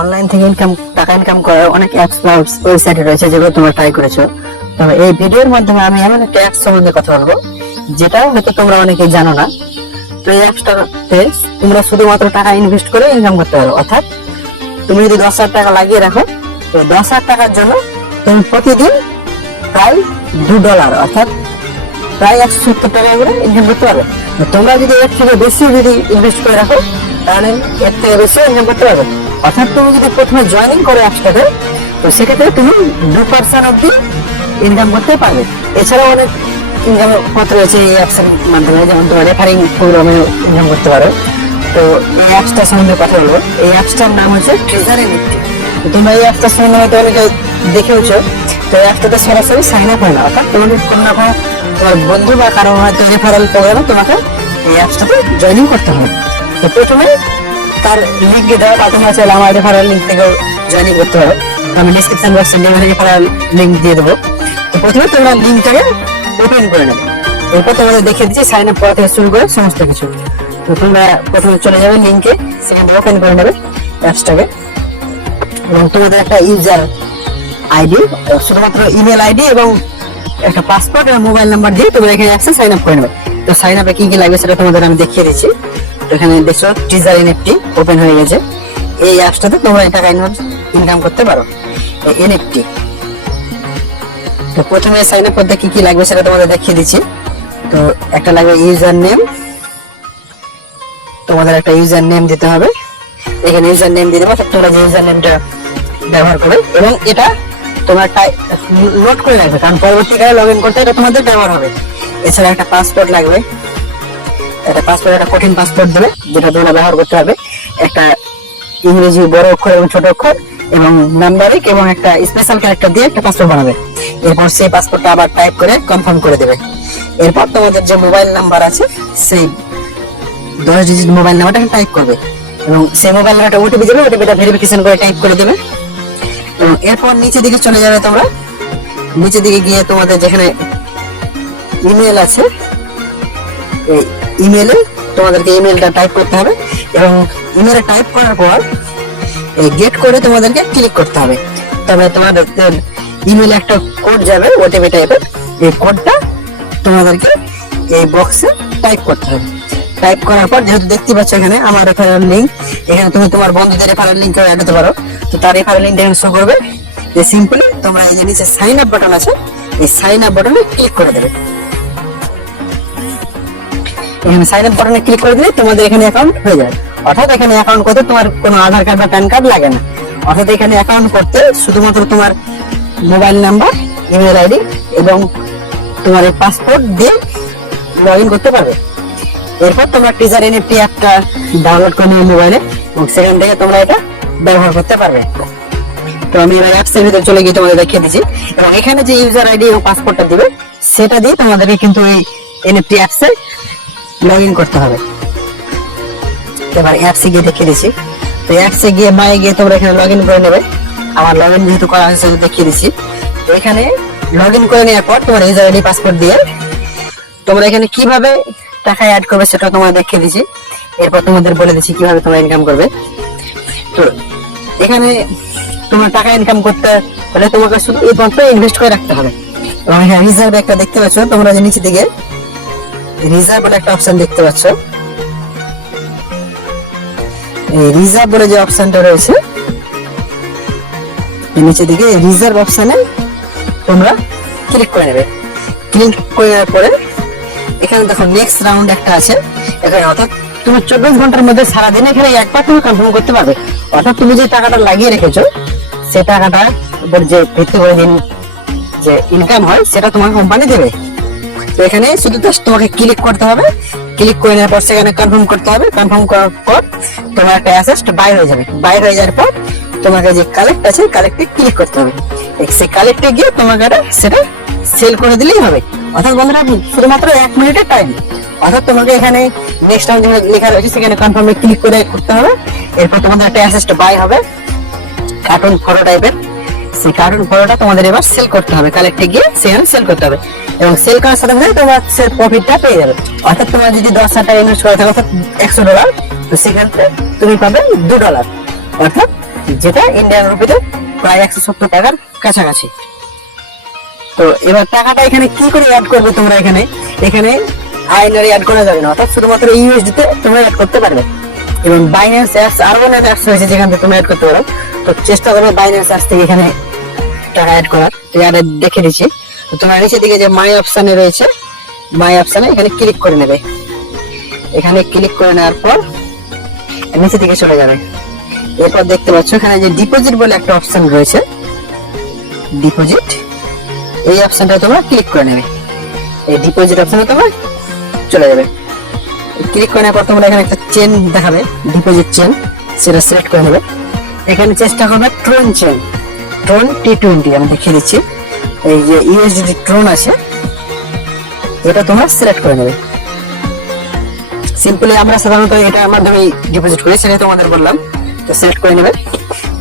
Online থেকে টাকা income করার অনেক অ্যাপস বা ওয়েবসাইট রয়েছে যেগুলো তোমরা ট্রাই করেছো। তবে এই ভিডিওর মাধ্যমে আমি এমন একটা অ্যাপস সম্বন্ধে কথা বলবো যেটা হয়তো তোমরা অনেকেই জানো না। তো এই অ্যাপসটাতে তোমরা শুধুমাত্র টাকা ইনভেস্ট করে ইনকাম করতে পারো। অর্থাৎ তুমি যদি 10,000 টাকা লাগিয়ে রাখো, তো 10,000 টাকার জন্য তুমি প্রতিদিন প্রায় $2 অর্থাৎ প্রায় 170 টাকা করে ইনকাম করতে পারবে। তো তোমরা যদি এর থেকে বেশি যদি ইনভেস্ট করে রাখো তাহলে এর থেকে বেশি ইনকাম করতে পারবে। অর্থাৎ তুমি যদি প্রথমে জয়েনিং করো অ্যাপসটাতে, তো সেক্ষেত্রে তুমি 2% অব্দি ইনকাম করতে পারবে। এছাড়াও অনেক ইনকাম পথ রয়েছে এই অ্যাপসের মাধ্যমে, যেমন তোমার রেফারিং প্রোগ্রামে ইনকাম করতে পারো। তো এই অ্যাপসটার সম্বন্ধে কথা বলবো। এই অ্যাপসটার নাম হচ্ছে ট্রেজার এনএফটি। তোমরা এই অ্যাপসটার সম্বন্ধে হয়তো অনেকে দেখেওছো। তো এই অ্যাপটাতে সরাসরি সাইন আপ হয় না, অর্থাৎ তোমাদের কোনো না কোনো তোমার বন্ধু বা কারো হয়তো রেফারেল প্রোগ্রামে তোমাকে এই অ্যাপসটাতে জয়েনিং করতে হবে। তো প্রথমে তার লিঙ্ক দিয়ে দেওয়া, বা তোমরা চাইলে আমার রেফারেল লিঙ্ক থেকেও জয়েনিং করতে পারো। আমি ডিসক্রিপশন বক্সে রেফারেল লিঙ্ক দিয়ে দেবো। তো প্রথমে তোমরা লিঙ্কটাকে ওপেন করে নেবে। এরপর তোমাদের দেখিয়ে দিচ্ছি সাইন আপ করা থেকে শুরু করে সমস্ত কিছু। তো তোমরা প্রথমে চলে যাবে লিঙ্কে, সেখানে ওপেন করে নেবে অ্যাপসটাকে, এবং তোমাদের একটা ইউজার আইডি, শুধুমাত্র ইমেল আইডি এবং একটা পাসপোর্ট এবং মোবাইল নাম্বার দিয়ে তোমরা এখানে অ্যাপসে সাইন আপ করে নেবে। তো সাইন আপে কি কি লাগবে সেটা তোমাদের আমি দেখিয়ে দিচ্ছি। তো এখানে দেখছো ট্রেজার এনএফটি ওপেন হয়ে গেছে। এই অ্যাপসটাতে তোমরা টাকা ইনকাম করতে পারো এনএফটি। তো প্রথমে সাইন আপ করতে কি কি লাগবে সেটা তোমাদের দেখিয়ে দিচ্ছি। তো একটা লাগবে ইউজার নেম, তোমাদের একটা ইউজার নেম দিতে হবে। এখানে ইউজার নেম দিয়ে দেবো, তোমরা যে ইউজার নেমটা ব্যবহার করবে, এবং এটা তোমরা নোট করে রাখবে, কারণ পরবর্তীকালে লগ ইন করতে এটা তোমাদের ব্যবহার হবে। এছাড়া একটা পাসপোর্ট লাগবে, একটা পাসপোর্ট, একটা কঠিন পাসপোর্ট দেবে যেটা তোমরা ব্যবহার করতে হবে। একটা ইংরেজি বড় অক্ষর এবং ছোট অক্ষর এবং নাম্বারিক এবং একটা স্পেশাল ক্যারেক্টার দিয়ে একটা পাসপোর্ট বানাবে। এরপর সেই পাসপোর্টটা আবার টাইপ করে কনফার্ম করে দেবে। এরপর তোমাদের যে মোবাইল নাম্বার আছে সেই 10 ডিজিট মোবাইল নাম্বারটা টাইপ করবে, এবং সেই মোবাইল নাম্বারটা ওটিপি দেবে, ওটিপিটা ভেরিফিকেশন করে টাইপ করে দেবে। এবং এরপর নিচের দিকে চলে যাবে তোমরা। নিচের দিকে গিয়ে তোমাদের যেখানে ইমেল আছে, এই ইমেলে তোমাদেরকে ইমেলটা টাইপ করতে হবে, এবং ইমেলে টাইপ করার পর এই গেট করে তোমাদেরকে ক্লিক করতে হবে। তবে তোমাদের ইমেলে একটা কোড যাবে ওটিপি টাইপের, এই কোডটা তোমাদেরকে এই বক্সে টাইপ করতে হবে। টাইপ করার পর যেহেতু দেখতে পাচ্ছ এখানে আমার রেফারেল লিঙ্ক, এখানে তুমি তোমার বন্ধুদের রেফারেল লিঙ্ক অ্যাড করতে পারো। তো তার রেফারেল লিঙ্ক এখানে শো করবে। যে সিম্পলি তোমরা এই যে নিচে সাইন আপ বাটন আছে, এই সাইন আপ বাটনে ক্লিক করে দেবে। এখানে সাইন আপ বাটনে ক্লিক করে দিলে তোমাদের এখানে অ্যাকাউন্ট হয়ে যাবে। অর্থাৎ এখানে অ্যাকাউন্ট করতে তোমার কোনো আধার কার্ড বা প্যান কার্ড লাগে না। অর্থাৎ এখানে অ্যাকাউন্ট করতে শুধুমাত্র তোমার মোবাইল নাম্বার, ইমেল আইডি এবং তোমার পাসপোর্ট দিয়ে লগ ইন করতে পারবে। এরপর তোমরা ট্রেজার এনএফটি অ্যাপটা ডাউনলোড করে নিবে মোবাইলে, এবং সেখান থেকে তোমরা এটা ব্যবহার করতে পারবে। তো আমি এবার অ্যাপসের ভিতরে চলে গিয়ে তোমাদের দেখিয়ে দিচ্ছি, এবং এখানে যে ইউজার আইডি এবং পাসপোর্টটা দিবে সেটা দিয়ে তোমাদেরকে কিন্তু এই এনএফটি অ্যাপসে লগ ইন করতে হবে। এবার অ্যাপসে গিয়ে দেখিয়ে দিচ্ছি। তো অ্যাপসে গিয়ে মায়ে গিয়ে তোমরা এখানে লগ ইন করে নেবে। আমার লগ ইন যেহেতু করা হয়েছে দেখিয়ে দিচ্ছি। তো এখানে লগ ইন করে নেওয়ার পর তোমার ইউজার আইডি পাসপোর্ট দিয়ে তোমরা এখানে কিভাবে টাকা অ্যাড করবে সেটা তোমাদের দেখিয়ে দিচ্ছি। এরপর তোমাদের বলে দিচ্ছি কিভাবে তোমরা ইনকাম করবে। তো এখানে তোমরা টাকা ইনকাম করতে হলে তোমাকে শুধু এই পথে ইনভেস্ট করে রাখতে হবে। এবং এখানে রিজার্ভ একটা দেখতে পাচ্ছ, তোমরা যে নিচে দিকে রিজার্ভ বলে একটা অপশন দেখতে পাচ্ছ, এই রিজার্ভ বলে যে অপশনটা রয়েছে নিচে দিকে রিজার্ভ অপশনে তোমরা ক্লিক করে নেবে। ক্লিক করে নেওয়ার পরে এখানে দেখো নেক্সট রাউন্ড একটা আছে এখানে। অর্থাৎ তুমি 24 ঘন্টার মধ্যে সারাদিন এখানে একবার তুমি কনফার্ম করতে পারবে। অর্থাৎ তুমি যে টাকাটা লাগিয়ে রেখেছো সেই টাকাটা যে ভিত্তি করে দিন যে ইনকাম হয় সেটা তোমার কোম্পানি দেবে। তো এখানে শুধু তোমাকে ক্লিক করতে হবে। ক্লিক করে নেওয়ার পর সেখানে কনফার্ম করতে হবে। কনফার্ম করার পর তোমার একটা অ্যাসেট বাইর হয়ে যাবে। বাইর হয়ে যাওয়ার পর তোমাকে যে কালেক্ট আছে কালেক্টে ক্লিক করতে হবে। সেই কালেক্টে গিয়ে তোমাকে সেটা সেল করে দিলেই হবে। অর্থাৎ বন্ধুরা শুধুমাত্র 1 মিনিটের টাইম। অর্থাৎ তোমাকে এখানে নেক্সট টাইম যেখানে লেখা রয়েছে সেখানে কনফার্মে ক্লিক করে করতে হবে। এরপর তোমাদের একটা অ্যাসেট বাই হবে কার্টুন ফটো টাইপের। সেই কার্টুন ফটোটা তোমাদের এবার সেল করতে হবে। কালেক্টে গিয়ে সেখানে সেল করতে হবে, এবং সেল করার সাথে সাথে তোমার প্রফিটটা পেয়ে যাবে। অর্থাৎ তোমরা যদি 10,000 টাকা ইনভেস্ট করে থাকো অর্থাৎ $100, তো সেখানে তুমি পাবে $2। অর্থাৎ যেটা ইন্ডিয়ান রুপিতে প্রায় 170 টাকার কাছাকাছি। তো এবার টাকাটা এখানে কি করে অ্যাড করবে তোমরা, এখানে আইনারি অ্যাড করা যাবে না, অর্থাৎ শুধুমাত্র ইউএসডি তে তোমরা অ্যাড করতে পারবে। এবং বাইন্যান্স অ্যাপস আরো অনেক অ্যাপস রয়েছে যেখান থেকে তোমরা অ্যাড করতে পারো। তো চেষ্টা করবে বাইন্যান্স অ্যাপস থেকে এখানে টাকা অ্যাড করার। তো অ্যাড দেখে দিচ্ছি। তো তোমরা নিচের দিকে যে মাই অপশনে রয়েছে, মাই অপশনে এখানে ক্লিক করে নেবে। এখানে ক্লিক করে নেওয়ার পর নিচে দিকে চলে যাবে। এরপর দেখতে পাচ্ছ এখানে যে ডিপোজিট বলে একটা অপশন রয়েছে, ডিপোজিট, এই অপশনটা তোমরা ক্লিক করে নেবে। এই ডিপোজিট অপশনে তোমরা চলে যাবে। ক্লিক করার পর তোমরা এখানে একটা চেন দেখাবে, ডিপোজিট চেন, সেটা সিলেক্ট করে নেবে। এখানে চেষ্টা করবে ট্রন চেন, ট্রন T20 আমি দেখিয়ে দিচ্ছি। এই যে ইউএসডি ট্রন আছে এটা তোমরা সিলেক্ট করে নেবে। সিম্পলি আমরা সাধারণত এটার মাধ্যমে ডিপোজিট করি, সেটা তোমাদের বললাম। তো সিলেক্ট করে নেবে।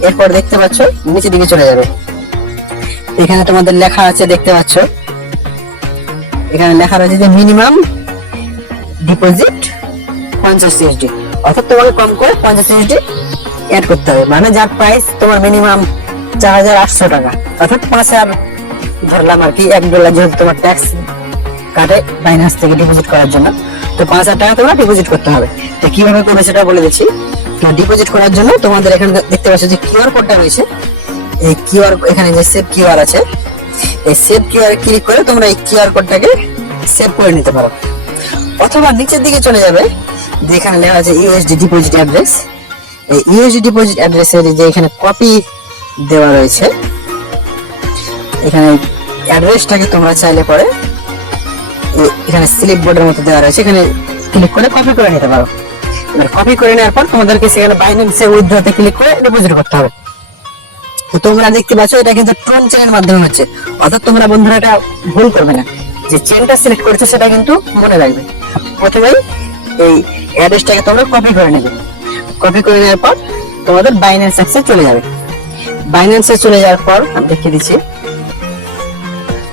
এরপর দেখতে পাচ্ছ নিচের দিকে চলে যাবে। এখানে তোমাদের লেখা আছে, দেখতে পাচ্ছ এখানে লেখা রয়েছে যে মিনিমাম ডিপোজিট 50 USD, অর্থাৎ তোমাকে কম করে 50 USD অ্যাড করতে হবে। মানে যার প্রাইস তোমার মিনিমাম 4800 টাকা, অর্থাৎ 5000 ধরলাম আর কি, $1 যেহেতু তোমার ট্যাক্স কাটে বাইন্যান্স থেকে ডিপোজিট করার জন্য। তো 5000 টাকা তোমরা ডিপোজিট করতে হবে। তো কিভাবে করবে সেটা বলে দিচ্ছি। তো ডিপোজিট করার জন্য তোমাদের এখানে দেখতে পাচ্ছ যে কিউআর কোডটা রয়েছে, এই কিউআর, এখানে যে সেভ কিউআর আছে, এই সেভ কিউআর ক্লিক করে তোমরা এই কিউআর কোডটাকে সেভ করে নিতে পারো। অথবা নিচের দিকে চলে যাবে, যেখানে লেখা আছে ইউএসডি ডিপোজিট অ্যাড্রেস। এই ইউএসডি ডিপোজিট অ্যাড্রেসের যে এখানে কপি দেওয়া রয়েছে, এখানে অ্যাড্রেসটাকে তোমরা চাইলে পরে এখানে স্লিপ বোর্ডের মতো দেওয়া রয়েছে, এখানে ক্লিক করে কপি করে নিতে পারো। এবার কপি করে নেওয়ার পর তোমাদেরকে সেখানে বাইন্যান্সে উইথড্রতে ক্লিক করে ডিপোজিট করতে হবে। তো তোমরা দেখতে পাচ্ছ এটা কিন্তু ট্রন চেনের মাধ্যমে হচ্ছে, অর্থাৎ তোমরা বন্ধুরা এটা ভুল করবে না, যে চেনটা সিলেক্ট করেছো সেটা কিন্তু মনে রাখবে। প্রথমেই এই অ্যাড্রেসটাকে তোমরা কপি করে নেবে। কপি করে নেওয়ার পর তোমাদের বাইন্যান্স অ্যাপসে চলে যাবে। বাইন্যান্সে চলে যাওয়ার পর আমি দেখিয়ে দিচ্ছি,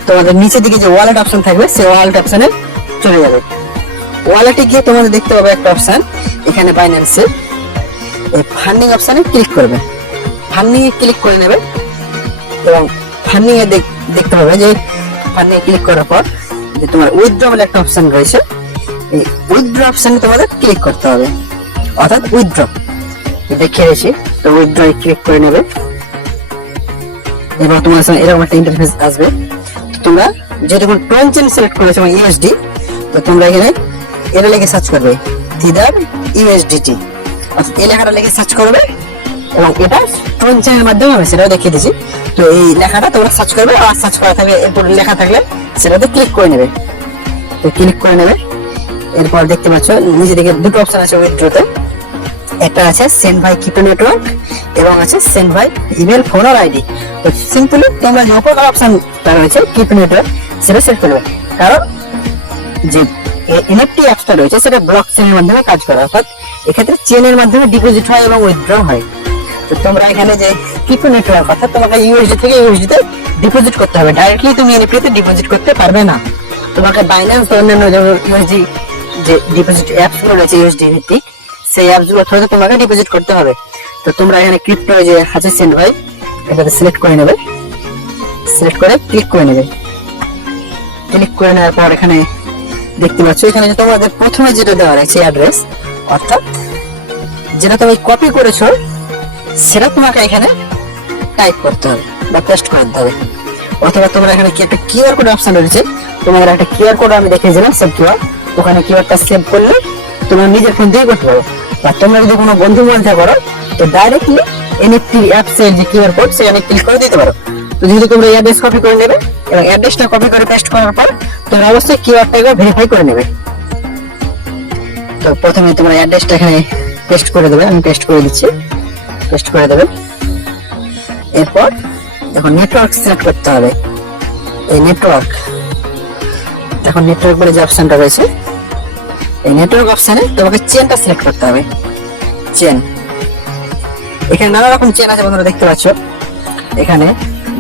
তোমাদের নিচের দিকে যে ওয়ালেট অপশন থাকবে সেই ওয়ালেট অপশনে চলে যাবে। ওয়ালেটে গিয়ে তোমাদের দেখতে পাবে একটা অপশন, এখানে বাইন্যান্সে এই ফান্ডিং অপশনে ক্লিক করবে। ফান্ডিং এ ক্লিক করে নেবে এবং ফান্ডিং এ দেখতে পাবে যে ফান্ডিং এ ক্লিক করার পর যে তোমার উইথড্র বলে একটা অপশন রয়েছে, এই উইথড্র অপশনে তোমাদের ক্লিক করতে হবে, অর্থাৎ উইথড্র দেখিয়ে দিয়েছি। তো উইথড্র এ ক্লিক করে নেবে। এবার তোমার সামনে এরকম একটা ইন্টারফেস আসবে। তোমরা যেরকম ট্রন চেন সিলেক্ট করেছো ইউএসডি, তো তোমরা এখানে এটা লিখে সার্চ করবে থিদার ইউএসডিটি, এই লেখাটা লিখে সার্চ করবে এবং এটা ট্রন চেনের মাধ্যমে আমি সেটাও দেখিয়ে দিচ্ছি। তো এই লেখাটা তোমরা সার্চ করবে, আর সার্চ করা থাকলে এরপর লেখা থাকলে সেটাতে ক্লিক করে নেবে। তো ক্লিক করে নেবে। এরপর দেখতে পাচ্ছ নিচে দিকে দুটো অপশন আছে উইথড্রতে, একটা আছে সেন্ড বাই ক্রিপ্টো নেটওয়ার্ক এবং আছে সেন্ড বাই ইমেল, ফোন আর আইডি। তো সিম্পলি তোমরা যে উপর অপশনটা রয়েছে ক্রিপ্টো নেটওয়ার্ক সেটা সিলেক্ট করবে, কারণ যে এনএফটি অ্যাপসটা রয়েছে সেটা ব্লক চেনের মাধ্যমে কাজ করে, অর্থাৎ এক্ষেত্রে চেনের মাধ্যমে ডিপোজিট হয় এবং উইথড্র হয়। তো তোমরা এখানে যে ক্রিপ্টো নেটওয়ার্ক, অর্থাৎ তোমাকে ইউএসডি থেকে ইউএসডি তে ডিপোজিট করতে হবে, ডাইরেক্টলি তুমি এনএফটি তে ডিপোজিট করতে পারবে না। তোমাকে বাইন্যান্স অন্যান্য ইউএসডি যে ডিপোজিট অ্যাপস গুলো রয়েছে ইউএসডি ভিত্তিক, সেই অ্যাপস গুলো থেকে তোমাকে ডিপোজিট করতে হবে। তো তোমরা এখানে ক্রিপ্টো যে আছে সেন্ড বাই, এটাতে সিলেক্ট করে নেবে। সিলেক্ট করে ক্লিক করে নেবে। ক্লিক করে নেওয়ার পর এখানে দেখতে পাচ্ছ এখানে তোমাদের প্রথমে যেটা দেওয়া রয়েছে অ্যাড্রেস, অর্থাৎ যেটা তুমি কপি করেছো সেটা তোমাকে এখানে টাইপ করতে হবে বা পেস্ট করতে হবে। অথবা তোমরা এখানে কি একটা কিউআর কোড অপশন রয়েছে, তোমাদের একটা কিউআর কোড আমি দেখিয়েছিলাম সেভ কিউআর, ওখানে কিউআরটা সেভ করলে তোমরা নিজের ফোন দিয়ে করতে পারো। বা তোমরা যদি কোনো বন্ধু মধ্যে করো তো ডাইরেক্টলি এনএফটি অ্যাপস এর যে কিউআর কোড সেখানে ক্লিক করে দিতে পারো। তো যেহেতু তোমরা অ্যাড্রেস কপি করে নেবে এবং অ্যাড্রেসটা কপি করে পেস্ট করার পর তোমরা অবশ্যই কিউআরটা একবার ভেরিফাই করে নেবে। তো প্রথমে তোমরা অ্যাড্রেসটা এখানে পেস্ট করে দেবে, আমি পেস্ট করে দিচ্ছি, পেস্ট করে দেবে। এরপর এখন নেটওয়ার্ক সিলেক্ট করতে হবে। এই নেটওয়ার্ক, এখন নেটওয়ার্ক বলে যে অপশনটা রয়েছে, এই নেটওয়ার্ক অপশনে তোমাকে চেনটা সিলেক্ট করতে হবে। চেন, এখানে নানা রকম চেন আছে বন্ধুরা, দেখতে পাচ্ছ এখানে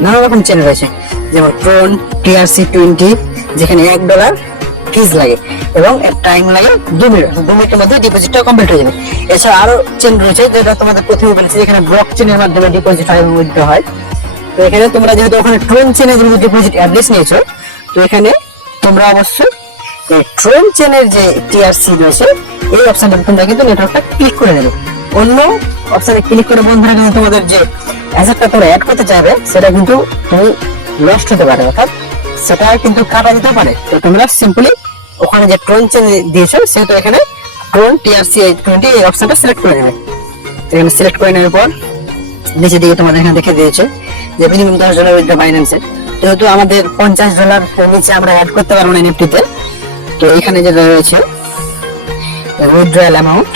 নানা রকম চেন রয়েছে, যেমন ট্রন TRC20 যেখানে $1 ফিজ লাগে এবং টাইম লাগে 2 মিনিটের মধ্যে ডিপোজিটটা কমপ্লিট হয়ে যাবে। এছাড়া আরো চেন রয়েছে যেটা তোমাদের প্রথমে বলেছি, এখানে ব্লক চেনের মাধ্যমে ডিপোজিট হয়, উইথড্র হয়। তো এখানে তোমরা যেহেতু ওখানে ট্রেন চেনে যদি ডিপোজিট অ্যাড্রেস নিয়েছো, তো এখানে তোমরা অবশ্যই ট্রেন চেনের যে টিআরসি রয়েছে এই অপশনটা তোমরা কিন্তু নেটওয়ার্কটা ক্লিক করে নেবে। অন্য অপশনে ক্লিক করে বন্ধুরা কিন্তু তোমাদের যে অ্যাসেটটা তোমরা অ্যাড করতে চাইবে সেটা কিন্তু তুমি লস্ট হতে পারে, অর্থাৎ সেটা কিন্তু কাটা যেতে পারে। তো তোমরা সিম্পলি ওখানে যে ট্রেন চেন দিয়েছো সেটা এখানে ট্রেন টিআরসি 20 এই অপশনটা সিলেক্ট করে নেবে। এখানে সিলেক্ট করে নেওয়ার পর নিচে দিকে তোমাদের এখানে দেখে দিয়েছে যে মিনিমাম $10 উইথড্র বাইন্যান্সে। যেহেতু আমাদের $50 নিচে আমরা অ্যাড করতে পারবো না এনএফটিতে, তো এখানে যেটা রয়েছে উইথড্রয়াল অ্যামাউন্ট,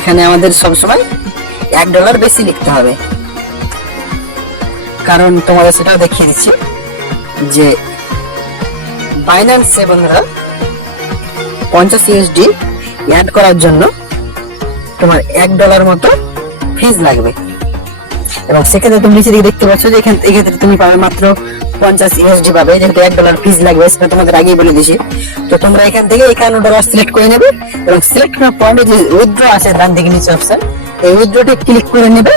এখানে আমাদের সবসময় $1 বেশি লিখতে হবে, কারণ তোমাদের সেটাও দেখিয়ে দিচ্ছি যে বাইন্যান্সে বন্ধুরা 50 USD অ্যাড করার জন্য তোমার $1 মতো ফিজ লাগবে। এবং সেক্ষেত্রে তুমি নিচে দিকে দেখতে পাচ্ছ যে এক্ষেত্রে তুমি পাবে মাত্র 50 USD পাবে, যেহেতু $1 ফিজ লাগবে সেটা তোমাদের আগেই বলে দিয়েছি। তো তোমরা এখান থেকে $51 সিলেক্ট করে নেবে এবং সিলেক্ট করার পরে যে উইথড্র আছে ডান দিকে নিচে অপশন, এই উইথড্রতে ক্লিক করে নেবে।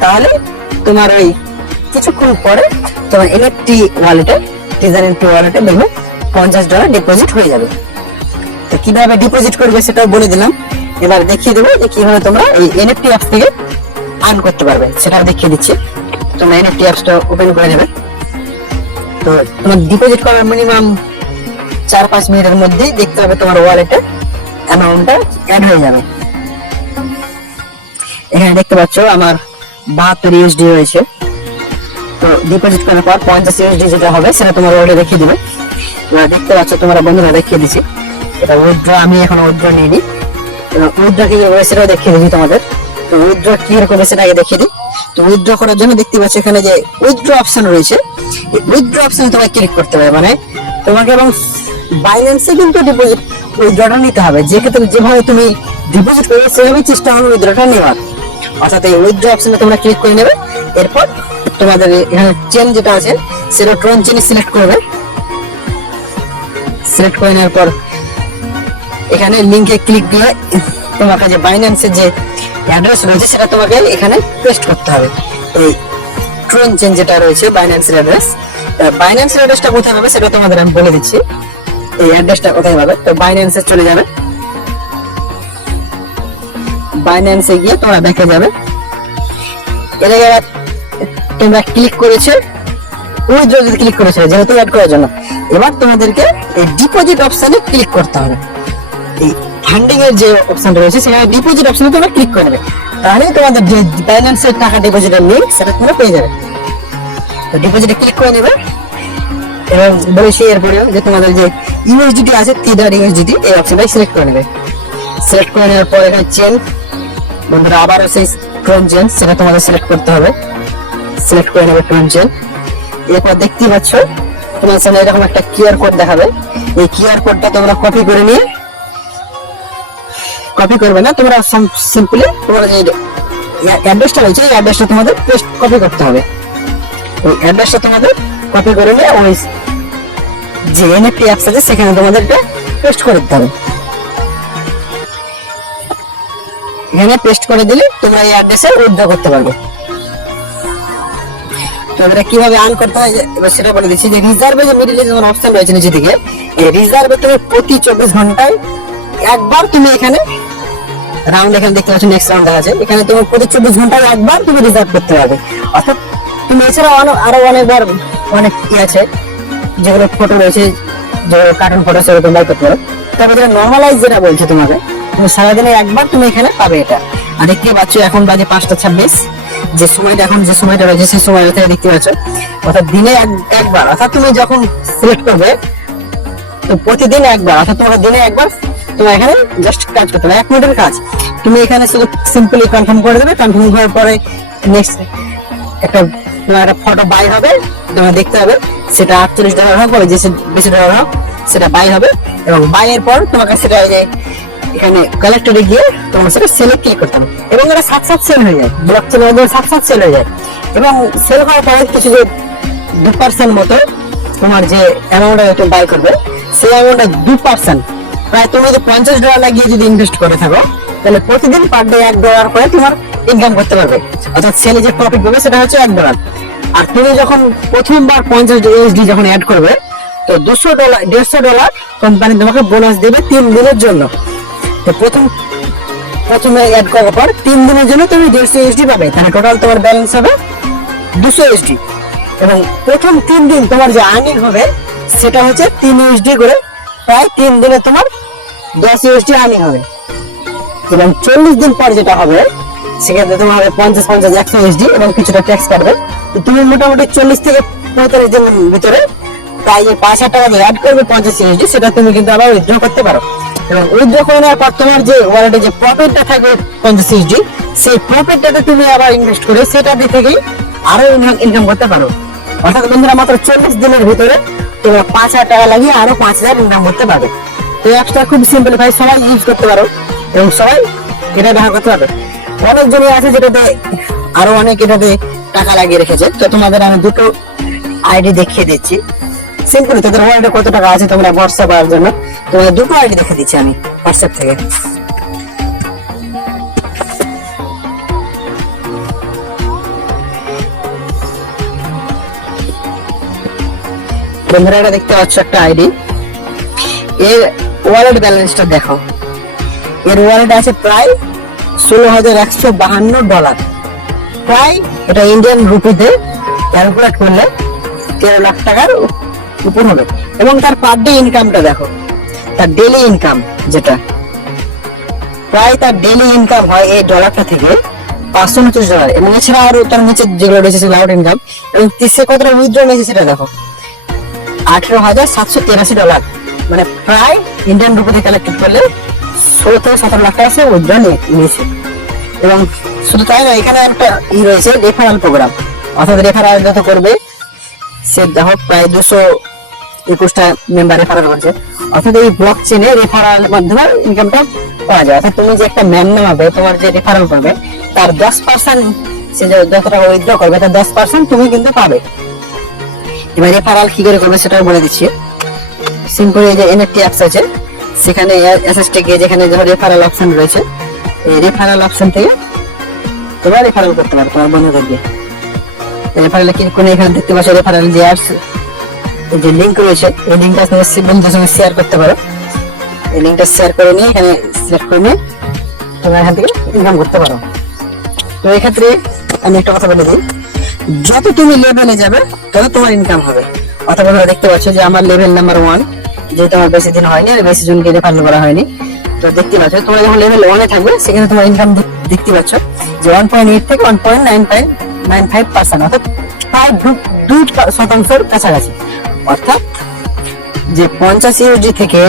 তাহলে তোমার ওই কিছুক্ষণ পরে তোমার এনএফটি ওয়ালেটে, টিজার এনএফটি ওয়ালেটে দেখবে $50 ডিপোজিট হয়ে যাবে। তো কিভাবে ডিপোজিট করবে সেটাও বলে দিলাম। এবার দেখিয়ে দেবো যে কিভাবে তোমরা এই এনএফটি অ্যাপস থেকে আর্ন করতে পারবে, সেটা দেখিয়ে দিচ্ছি। তোমরা এনএফটি অ্যাপসটা ওপেন করে নেবে। তো তোমার ডিপোজিট করার মিনিমাম 4-5 মিনিটের মধ্যেই দেখতে হবে তোমার ওয়ালেটে অ্যামাউন্টটা অ্যাড হয়ে যাবে। এখানে দেখতে পাচ্ছ আমার 72 USD রয়েছে। তো ডিপোজিট করার পর 50 USD যেটা হবে সেটা তোমার ওয়ালেটে দেখিয়ে দেবে। দেখতে পাচ্ছ তোমরা বন্ধুরা দেখিয়ে দিচ্ছি। এটা উইথড্র আমি এখন উইথড্র নিয়ে নিই, উইথড্র কি হবে সেটাও দেখিয়ে দিচ্ছি তোমাদের। তো উইথড্র কি করবে সেটা আগে দেখিয়ে দিই। তো উইথড্র করার জন্য দেখতে পাচ্ছ এখানে যে উইথড্র অপশন রয়েছে, এই উইথড্র অপশনে তোমাকে ক্লিক করতে হবে। মানে তোমাকে এবং বাইন্যান্সে কিন্তু ডিপোজিট উইথড্রটা নিতে হবে, যে ক্ষেত্রে যেভাবে তুমি ডিপোজিট করবে সেভাবেই চেষ্টা হবে উইথড্রটা নেওয়ার। অর্থাৎ এই উইথড্র অপশনে তোমরা ক্লিক করে নেবে। এরপর তোমাদের এখানে চেন যেটা আছে সেটা ট্রেন চেনে সিলেক্ট করবে। সিলেক্ট করে নেওয়ার পর এখানে লিংকে ক্লিক দিয়ে তোমাকে যে বাইন্যান্সের যে অ্যাড্রেস রয়েছে সেটা তোমাকে এখানে পেস্ট করতে হবে। এই ট্রেন চেন যেটা রয়েছে বাইন্যান্সের অ্যাড্রেস, বাইন্যান্সের অ্যাড্রেসটা কোথায় পাবে সেটা তোমাদের আমি বলে দিচ্ছি। এই অ্যাড্রেসটা কোথায় পাবে, তো বাইন্যান্সে চলে যাবে। বাইন্যান্সে গিয়ে তোমরা দেখে যাবে এর জায়গায় তোমরা ক্লিক করেছে উইথড্র যদি ক্লিক করেছে যেহেতু অ্যাড করার জন্য। এবার তোমাদেরকে এই ডিপোজিট অপশনে ক্লিক করতে হবে। এই ফান্ডিং এর যে অপশন রয়েছে সেখানে ডিপোজিট অপশনে তোমরা ক্লিক করে নেবে, তাহলে তোমাদের যে বাইন্যান্সের টাকা ডিপোজিটের লিংক সেটা তোমরা পেয়ে যাবে। তো ডিপোজিটে ক্লিক করে নেবে এবং বলেছি এরপরেও যে তোমাদের যে ইউএসডিটি আছে টিডার ইউএসডিটি এই অপশনটাই সিলেক্ট করে নেবে। সিলেক্ট করে নেওয়ার পর এখানে চেন বন্ধুরা আবারও সেই ট্রেন চেন সেটা তোমাদের সিলেক্ট করতে হবে। সিলেক্ট করে নেবে ট্রেন চেন। এরপর দেখতে পাচ্ছ তোমার সামনে এরকম একটা কিউআর কোড দেখাবে। এই কিউআর কোডটা তোমরা কপি করে নিয়ে, কপি করবে না তোমরা, সিম্পলি তোমার যে অ্যাড্রেসটা রয়েছে এই অ্যাড্রেসটা তোমাদের পেস্ট কপি করতে হবে। ওই অ্যাড্রেসটা তোমাদের কপি করে নিয়ে ওই যে এনএফটি অ্যাপস আছে সেখানে তোমাদেরকে পেস্ট করে দিতে হবে। এখানে পেস্ট করে দিলে তোমরা এই অ্যাড্রেসে উইথড্র করতে পারবে। তো এটা কিভাবে আর্ন করতে হয় এবার সেটা বলে দিচ্ছি। যে রিজার্ভে যে মিডল যে অপশন রয়েছে নিচে দিকে, এই রিজার্ভে তুমি প্রতি 24 ঘন্টায় একবার তুমি এখানে রাউন্ড, এখানে দেখতে পাচ্ছ নেক্সট রাউন্ড আছে, এখানে তুমি প্রতি 24 ঘন্টায় একবার তুমি রিজার্ভ করতে পারবে। অর্থাৎ তুমি এছাড়া আরো অনেকবার অনেক কি আছে যেগুলো ফটো রয়েছে, যেগুলো কার্টুন ফটো সেগুলো তোমরা করতে পারো। তবে যেটা নর্মালাইজ যেটা বলছে তোমাকে, তুমি সারাদিনে একবার তুমি এখানে পাবে এটা। আর দেখতে পাচ্ছ এখন বাজে 5:26, যে সময়টা এখন যে সময়টা রয়েছে সেই সময় দেখতে পাচ্ছ, অর্থাৎ দিনে একবার, অর্থাৎ তুমি যখন সিলেক্ট করবে তো প্রতিদিন একবার, অর্থাৎ তোমার দিনে একবার তোমার এখানে জাস্ট কাজ করতে হবে, 1 মিনিটের কাজ। তুমি এখানে শুধু সিম্পলি কনফার্ম করে দেবে। কনফার্ম করার পরে নেক্সট একটা তোমার একটা ফটো বাই হবে, তোমার দেখতে হবে সেটা $48 হোক বা বেশি টাকা হোক সেটা বাই হবে। এবং বাইয়ের পর তোমাকে সেটা এখানে কালেক্টরে গিয়ে তোমার সেটা সেলে ক্লিক করতে হবে এবং এটা সাথে সেল হয়ে যায়, ব্লক চেনের মধ্যে সাথে সেল হয়ে যায়। এবং সেল হওয়ার পরে কিছু যে 2% মতো তোমার যে অ্যামাউন্টটা তুমি বাই করবে সেই অ্যামাউন্টটা 2%, প্রায় তুমি যদি $50 লাগিয়ে যদি ইনভেস্ট করে থাকো, তাহলে প্রতিদিন পার ডে $1 করে তোমার ইনকাম করতে পারবে। অর্থাৎ সেলে যে প্রফিট পাবে সেটা হচ্ছে $1। আর তুমি যখন প্রথমবার $50 যখন অ্যাড করবে, তো $150 কোম্পানি তোমাকে বোনাস দেবে 3 দিনের জন্য। তো প্রথমে অ্যাড করার পর 3 দিনের জন্য তুমি $150 পাবে, তাহলে টোটাল তোমার ব্যালেন্স হবে $200। এবং প্রথম 3 দিন তোমার যে আর্নিং হবে সেটা হচ্ছে $3 করে, প্রায় 3 দিনে তোমার $10 আর্নিং হবে। এবং 40 দিন পর যেটা হবে সেক্ষেত্রে তোমার হবে 50 $100 এবং কিছুটা ট্যাক্স কাটবে। তো তুমি মোটামুটি 40 থেকে 45 দিনের ভিতরে প্রায় যে $5,000 যে অ্যাড করবে $50, সেটা তুমি কিন্তু আবার উইথড্র করতে পারো। এবং উইথড্র করে নেওয়ার পর তোমার যে ওয়ালেটে যে প্রফিটটা থাকবে $50, সেই প্রফিটটাতে তুমি আবার ইনভেস্ট করে সেটা থেকেই আরো ইনকাম করতে পারো। অর্থাৎ বন্ধুরা মাত্র 40 দিনের ভিতরে তোমরা $5,000 লাগিয়ে আরো 5,000 ইনকাম করতে পারবে। তো অ্যাপসটা খুব সিম্পল ভাই, সবাই ইউজ করতে পারো এবং সবাই এটা ব্যবহার করতে পারবে। অনেক জমি আছে যেটাতে আরো অনেক এটাতে টাকা লাগিয়ে রেখেছে। তো তোমাদের আমি দুটো আইডি দেখিয়ে দিচ্ছি সিম্পল। তাদের ওয়ালেটে কত টাকা আছে তোমরা হোয়াটসঅ্যাপ করার জন্য তোমাদের দুটো আইডি দেখিয়ে দিচ্ছি আমি হোয়াটসঅ্যাপ থেকে। বন্ধুরা এটা দেখতে পাচ্ছ একটা আইডি, এর ওয়ালেট ব্যালেন্সটা দেখো। এর ওয়ালেট আছে প্রায় $16,152, প্রায় এটা ইন্ডিয়ান রুপিতে ক্যালকুলেট করলে 13 লাখ টাকার উপর হবে। এবং তার পার ডে ইনকামটা দেখো, তার ডেইলি ইনকাম যেটা প্রায় তার ডেইলি ইনকাম হয় এই ডলারটা থেকে $529। এবং এছাড়া আরো তার নিচে যেগুলো রয়েছে সেগুলো আউট ইনকাম। এবং সে কতটা উইথড্র নিয়েছে সেটা দেখো, $18,783, মানে প্রায় ইন্ডিয়ান রুপিতে কালেক্টেড করলে 16 থেকে 17 লাখ টাকা সে উইথড্র নিয়েছে। এবং শুধু তাই না, এখানে একটা রয়েছে রেফারেল প্রোগ্রাম, অর্থাৎ রেফারেল যত করবে সে দেখো প্রায় 221টা মেম্বার রেফারেল করছে। অর্থাৎ এই ব্লক চেনে রেফারেল মাধ্যমে ইনকামটা পাওয়া যায়। অর্থাৎ তুমি যে একটা ম্যান নামাবে, তোমার যে রেফারেল করবে তার 10% সে যত টাকা উইথড্র করবে তার 10% তুমি কিন্তু পাবে। এবার রেফারেল কি করে করবে সেটাও বলে দিচ্ছি সিম্পল। এই যে এনএফটি অ্যাপস আছে, সেখানে এসএসটি কে যেখানে রেফারেল অপশন রয়েছে, এই রেফারেল অপশন থেকে তোমরা রেফারেল করতে পারো তোমার বন্ধুদেরকে। রেফারেল কি কোন এখানে দেখতে পাচ্ছ রেফারেল যে অ্যাপস এই যে লিংক রয়েছে, এই লিংকটা তুমি বন্ধুদের সঙ্গে শেয়ার করতে পারো। এই লিংকটা শেয়ার করে নিয়ে এখানে সিলেক্ট করে নিয়ে তোমরা এখান থেকে ইনকাম করতে পারো। তো এই ক্ষেত্রে আমি একটা কথা বলে দিই, যত তুমি লেভেলে যাবে তত তোমার ইনকাম হবে। অর্থাৎ তোমরা দেখতে পাচ্ছ যে আমার লেভেল নাম্বার 1, যেহেতু আমার বেশি দিন হয়নি আর বেশি জনকে রেফারেল করা হয়নি। তো দেখতে পাচ্ছ তোমরা যখন লেভেল 1 এ থাকবে সেখানে তোমার ইনকাম দেখতে পাচ্ছ যে 1.8 থেকে 1.95%, অর্থাৎ প্রায় 2% কাছাকাছি। অর্থাৎ যে $50 থেকে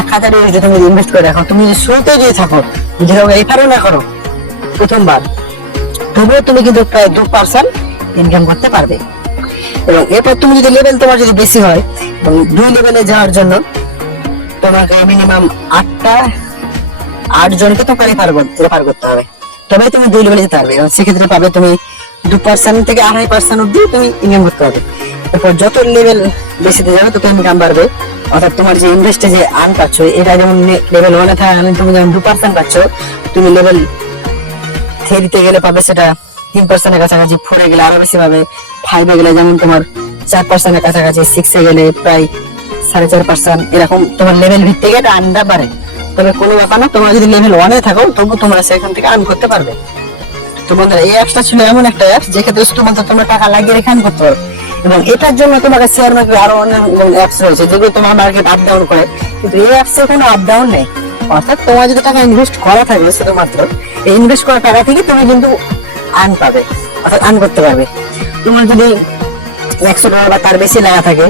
$1,000 তুমি ইনভেস্ট করে রাখো, তুমি শুরুতে যদি থাকো, যদি রেফারও না করো প্রথমবার, তবুও তুমি কিন্তু প্রায় 2% ইনকাম করতে পারবে। এবং এরপর তুমি যদি লেভেল তোমার যদি বেশি হয়, এবং 2 লেভেলে যাওয়ার জন্য তোমাকে মিনিমাম 8 জনকে তোমাকে রেফার করতে হবে, তবে তুমি 2 লেভেলে যেতে পারবে। এবং সেক্ষেত্রে পাবে তুমি 2% থেকে 2.5% অব্দি তুমি ইনকাম করতে পারবে। এরপর যত লেভেল বেশিতে যাবে তত ইনকাম বাড়বে। অর্থাৎ তোমার যে ইনভেস্টে যে আর্ন পাচ্ছ, এটা যেমন লেভেল 1 এ থাকে তুমি যেমন 2% পাচ্ছ, তুমি লেভেল 3 তে গেলে পাবে সেটা 3% এর কাছাকাছি, 4 এ গেলে আরো বেশি পাবে, 5 এ গেলে যেমন তোমার 4% এর কাছাকাছি, 6 এ গেলে প্রায় 4.5%, এরকম তোমার লেভেল ভিত্তিক এটা আর্নটা বাড়ে। তবে কোনো ব্যাপার না, তোমরা যদি লেভেল 1 এ থাকো তবু তোমরা সেখান থেকে আর্ন করতে পারবে। তো বন্ধুরা এই অ্যাপসটা ছিল এমন একটা অ্যাপস যেক্ষেত্রে শুধুমাত্র তোমরা টাকা লাগিয়ে রেখে আর্ন করতে পারো। এবং এটার জন্য তোমাকে শেয়ার মার্কেট আরো অনেক অ্যাপস রয়েছে যেগুলো তোমার মার্কেট আপ ডাউন করে, কিন্তু এই অ্যাপসে কোনো আপ ডাউন নেই। অর্থাৎ তোমার যদি টাকা ইনভেস্ট করা থাকে শুধুমাত্র এই ইনভেস্ট করা টাকা থেকে তুমি কিন্তু আর্ন পাবে, অর্থাৎ আর্ন করতে পারবে। তোমার যদি $100 বা তার বেশি লাগা থাকে,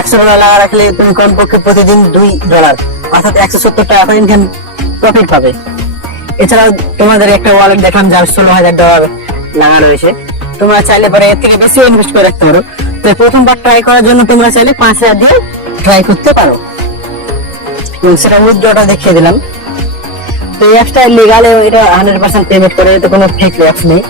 $100 লাগা রাখলে তুমি কমপক্ষে প্রতিদিন $2, অর্থাৎ $170 টাকা ইনকাম প্রফিট পাবে। এছাড়াও তোমাদের একটা ওয়ালেট দেখলাম যার $16,000 লাগা রয়েছে, তোমরা চাইলে পরে এর থেকে বেশি ইনভেস্ট করে রাখতে পারো। তো প্রথমবার ট্রাই করার জন্য তোমরা চাইলে 5,000 দিয়ে ট্রাই করতে পারো। এবং সেটা উইথড্রটা দেখিয়ে দিলাম। তো এই অ্যাপসটা লিগাল, এটা 100% পেমেন্ট করে, এতে কোনো ফেক অ্যাপস নেই।